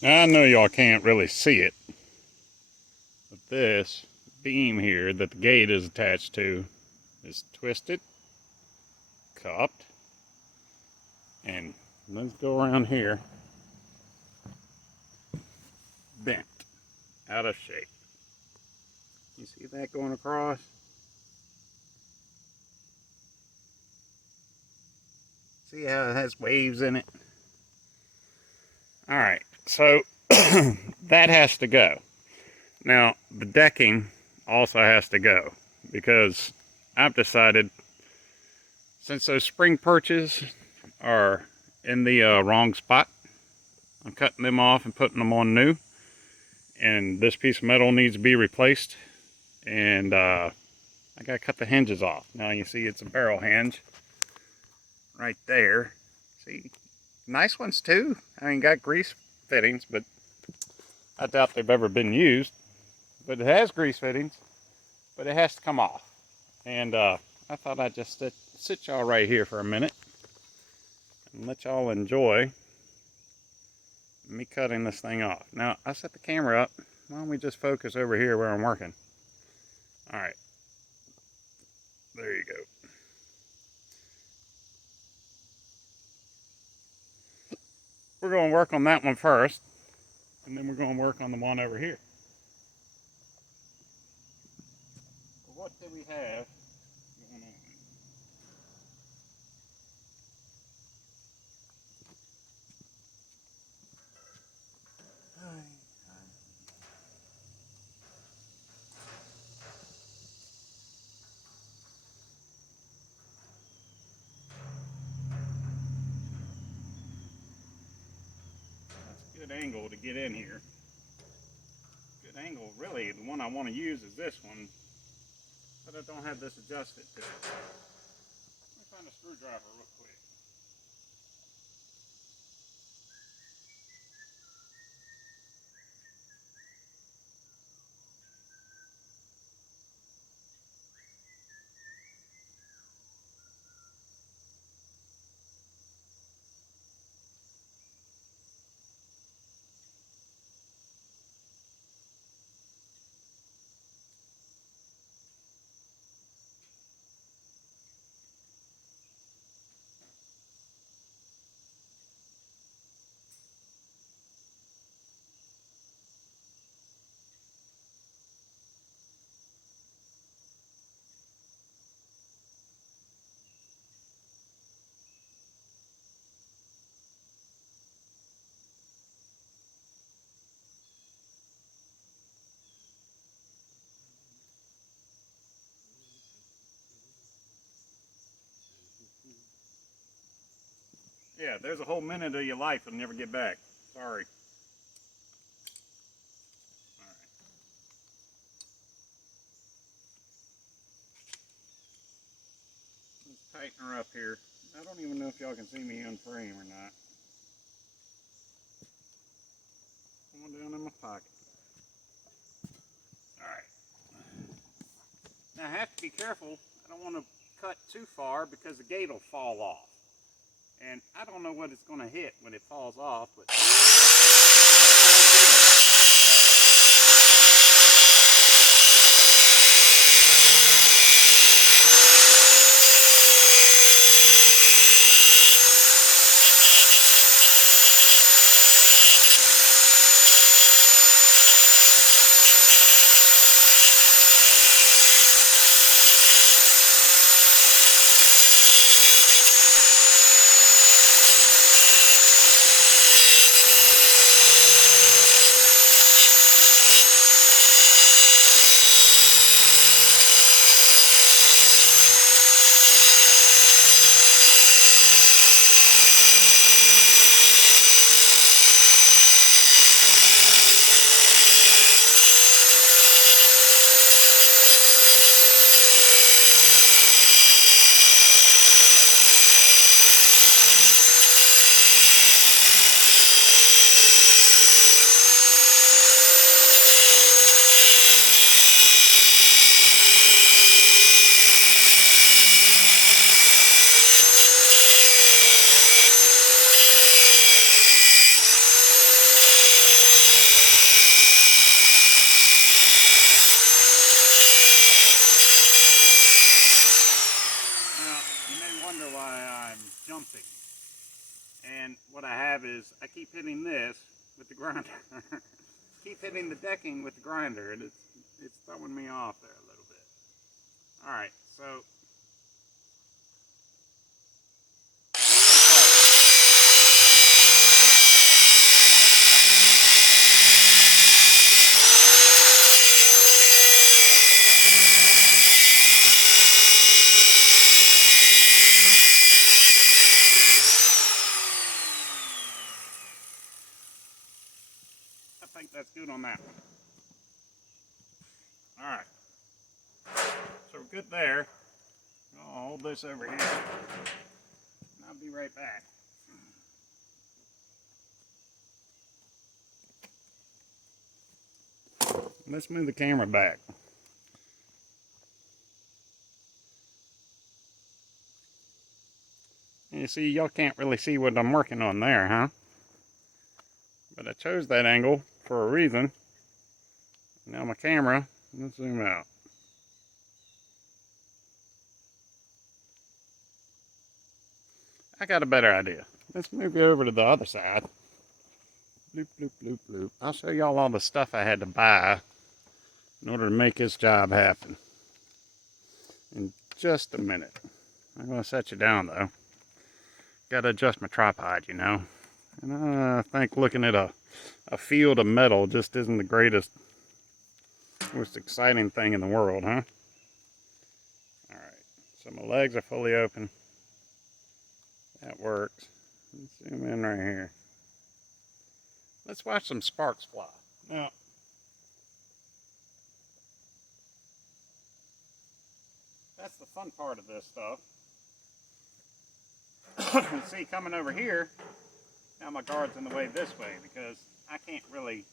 Now, I know y'all can't really see it, but this beam here that the gate is attached to is twisted, cupped, and let's go around here, bent, out of shape. You see that going across? See how it has waves in it? All right, so that has to go. Now, the decking also has to go because I've decided since those spring perches are in the wrong spot, I'm cutting them off and putting them on new. And this piece of metal needs to be replaced. And I got to cut the hinges off. Now you see it's a barrel hinge right there. See, nice ones too. I mean, got grease fittings, but I doubt they've ever been used. But it has grease fittings, but it has to come off. And I thought I'd just sit y'all right here for a minute and let y'all enjoy me cutting this thing off. Now, I set the camera up. Why don't we just focus over here where I'm working? All right. There you go. We're going to work on that one first, and then we're going to work on the one over here. So what do we have going on? That's a good angle to get in here. Good angle, really. The one I want to use is this one, but I don't have this adjusted to it. Let me find a screwdriver real quick. Yeah, there's a whole minute of your life you'll never get back. Sorry. All right. Let's tighten her up here. I don't even know if y'all can see me on frame or not. Going down in my pocket. All right. Now I have to be careful. I don't want to cut too far because the gate will fall off. And I don't know what it's going to hit when it falls off, but I keep hitting this with the grinder. Keep hitting the decking with the grinder, and it's throwing me off there a little bit. All right, so I think that's good on that one. All right, so we're good there. I'll hold this over here, and I'll be right back. Let's move the camera back. You see, y'all can't really see what I'm working on there, huh? But I chose that angle for a reason. Now my camera, let's zoom out. I got a better idea. Let's move you over to the other side. Bloop, bloop, bloop, bloop. I'll show y'all all the stuff I had to buy in order to make this job happen. In just a minute. I'm going to set you down though. Got to adjust my tripod, you know. And I think looking at a field of metal just isn't the greatest, most exciting thing in the world, huh? Alright, so my legs are fully open. That works. Let's zoom in right here. Let's watch some sparks fly. Now, that's the fun part of this stuff. See, coming over here, now my guard's in the way this way because I can't really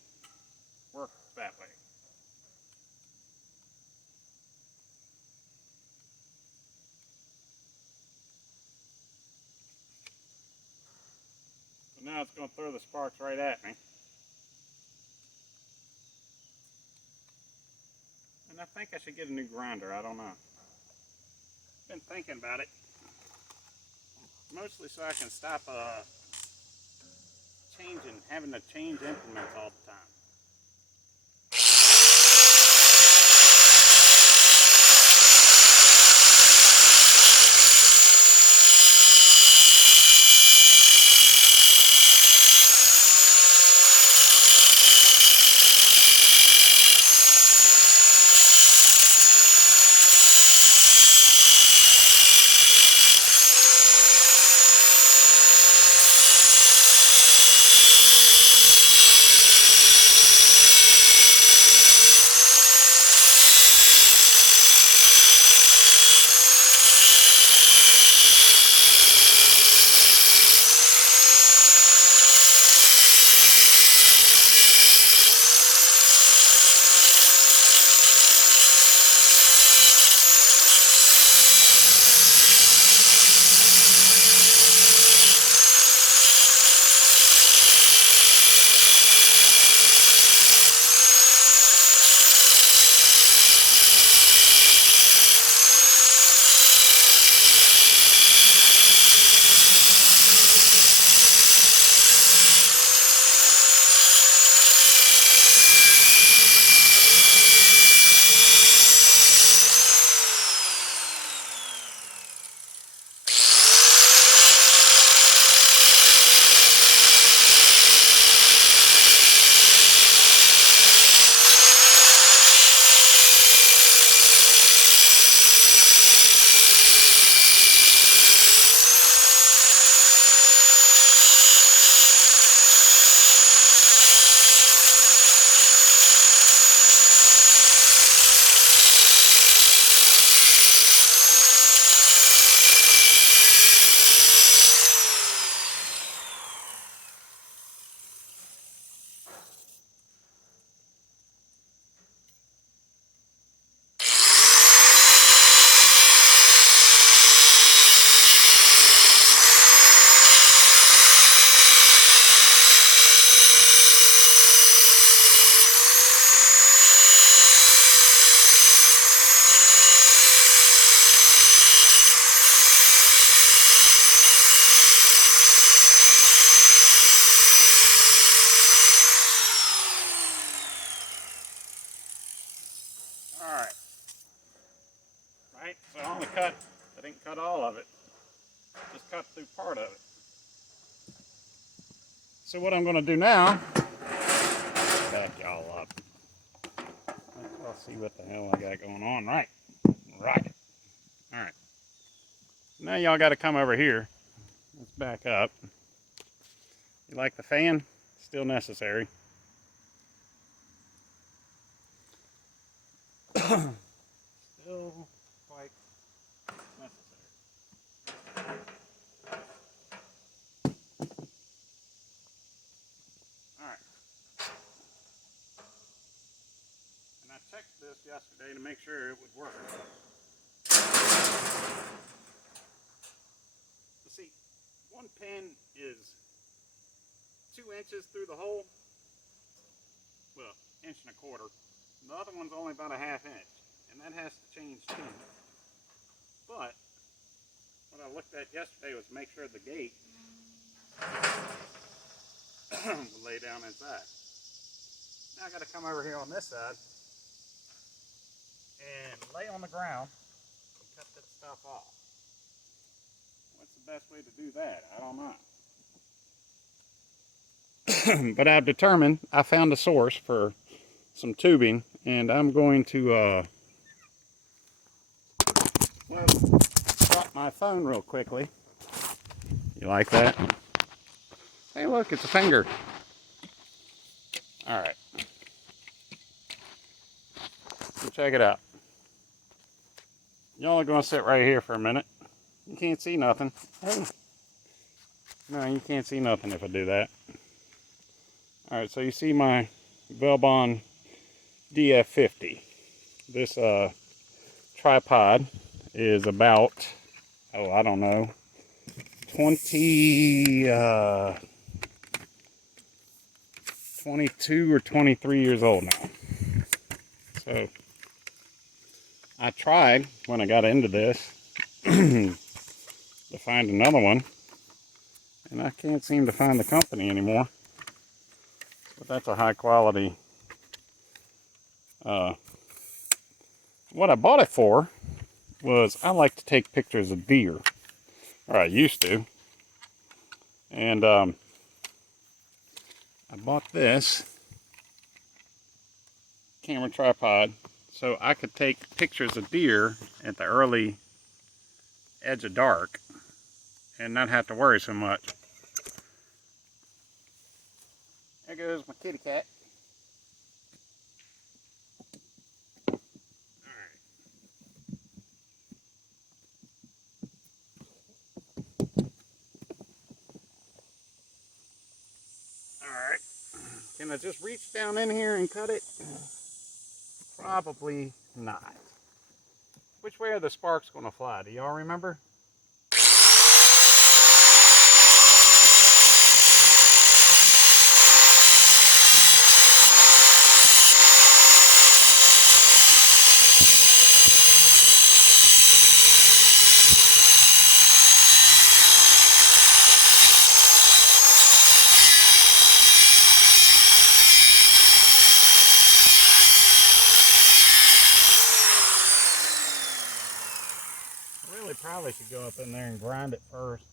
work that way. So now it's going to throw the sparks right at me. And I think I should get a new grinder, I don't know. Been thinking about it. Mostly so I can stop having to change implements all the time. So what I'm going to do now, back y'all up. I'll see what the hell I got going on. Right. Right. All right. Now y'all got to come over here. Let's back up. You like the fan? Still necessary. Still quite necessary. Alright. And I checked this yesterday to make sure it would work. You see, one pin is 2 inches through the hole. Well, 1.25 inches. The other one's only about a 1/2 inch. And that has to change too. But what I looked at yesterday was make sure the gate would lay down inside. Now I got to come over here on this side and lay on the ground and cut that stuff off. What's the best way to do that? I don't know. But I've determined I found a source for some tubing, and I'm going to drop my phone real quickly. You like that? Hey, look, it's a finger. All right. So check it out. Y'all are going to sit right here for a minute. You can't see nothing. Hey. No, you can't see nothing if I do that. All right, so you see my Velbon DF50. This tripod is about, oh, I don't know, 22 or 23 years old now. So I tried when I got into this to find another one, and I can't seem to find the company anymore. But that's a high quality. What I bought it for was I like to take pictures of deer, or I used to, and I bought this camera tripod so I could take pictures of deer at the early edge of dark and not have to worry so much. There goes my kitty cat. Alright. Can I just reach down in here and cut it? Probably not. Which way are the sparks going to fly? Do y'all remember? Probably should go up in there and grind it first.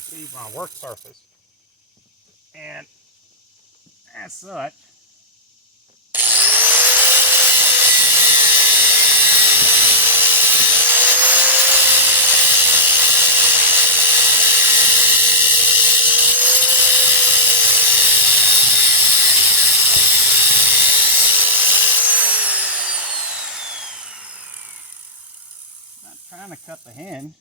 See my work surface, and as such, not trying to cut the hinge.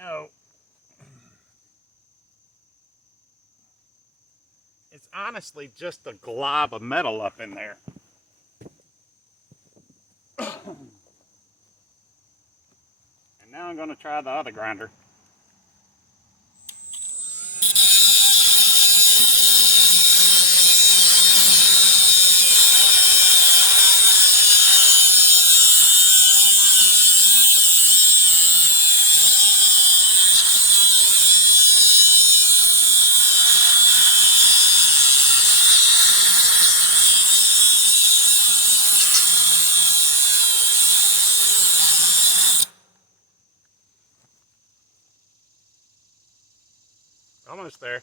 No. It's honestly just a glob of metal up in there. And now I'm going to try the other grinder. Almost there.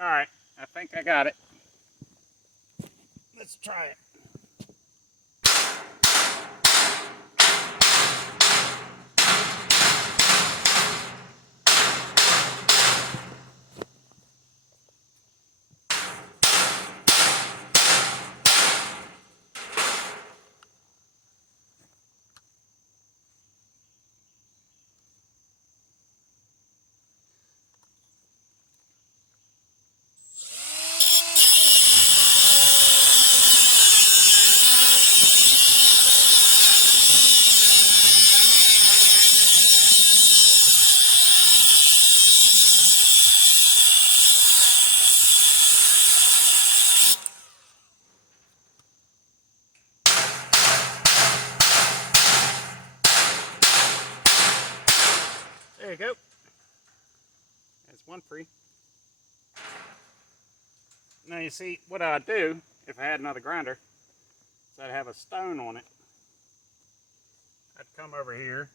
Alright, I think I got it. Let's try it. There you go. There's one free. Now you see, what I'd do if I had another grinder is I'd have a stone on it. I'd come over here.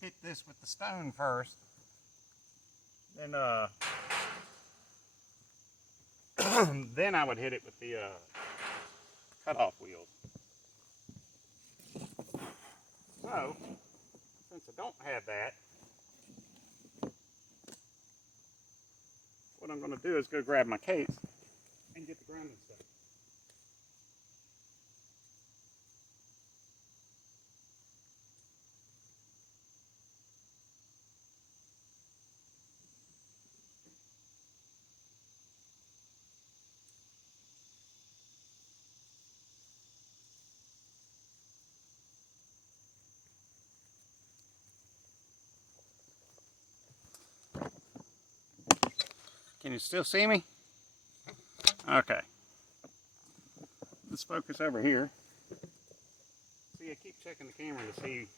Hit this with the stone first. Then then I would hit it with the cutoff wheels. So, since I don't have that, what I'm going to do is go grab my case and get the grinding stuff. Can you still see me? Okay. Let's focus over here. See, I keep checking the camera to see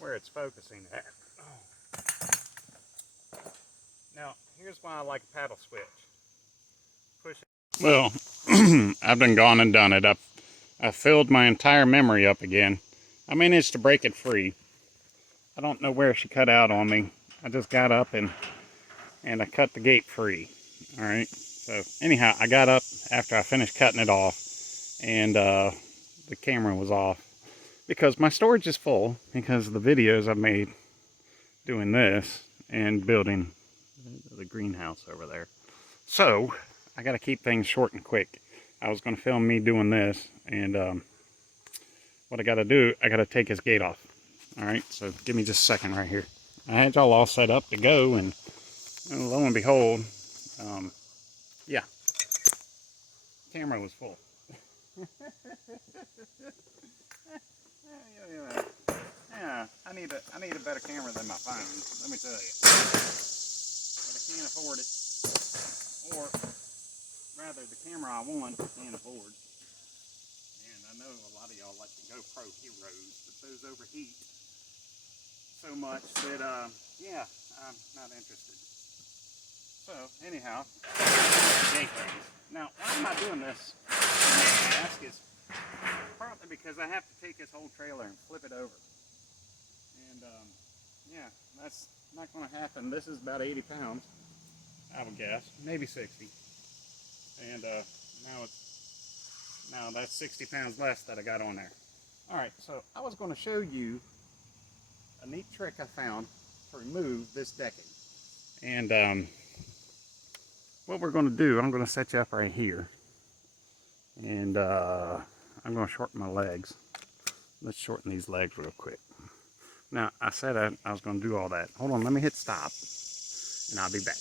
where it's focusing at. Oh. Now, here's why I like a paddle switch. Push it. Well, I've done gone and done it. I've filled my entire memory up again. I managed to break it free. I don't know where she cut out on me. I just got up and I cut the gate free. Alright, so anyhow, I got up after I finished cutting it off, and the camera was off because my storage is full because of the videos I've made doing this and building the greenhouse over there. So I got to keep things short and quick. I was going to film me doing this, and what I got to do, I got to take his gate off. Alright, so give me just a second right here. I had y'all all set up to go, and lo and behold, yeah, camera was full. Yeah, I need a better camera than my phone, let me tell you. But I can't afford it. Or rather, the camera I want, I can't afford. And I know a lot of y'all like the GoPro Heroes, but those overheat so much that, yeah, I'm not interested. So anyhow, now why am I doing this? I ask is partly because I have to take this whole trailer and flip it over. And yeah, that's not going to happen. This is about 80 pounds, I would guess, maybe 60. And now that's 60 pounds less that I got on there. All right, so I was going to show you a neat trick I found to remove this decking. And what we're going to do, I'm going to set you up right here. And I'm going to shorten my legs. Let's shorten these legs real quick. Now, I said I was going to do all that. Hold on, let me hit stop, and I'll be back.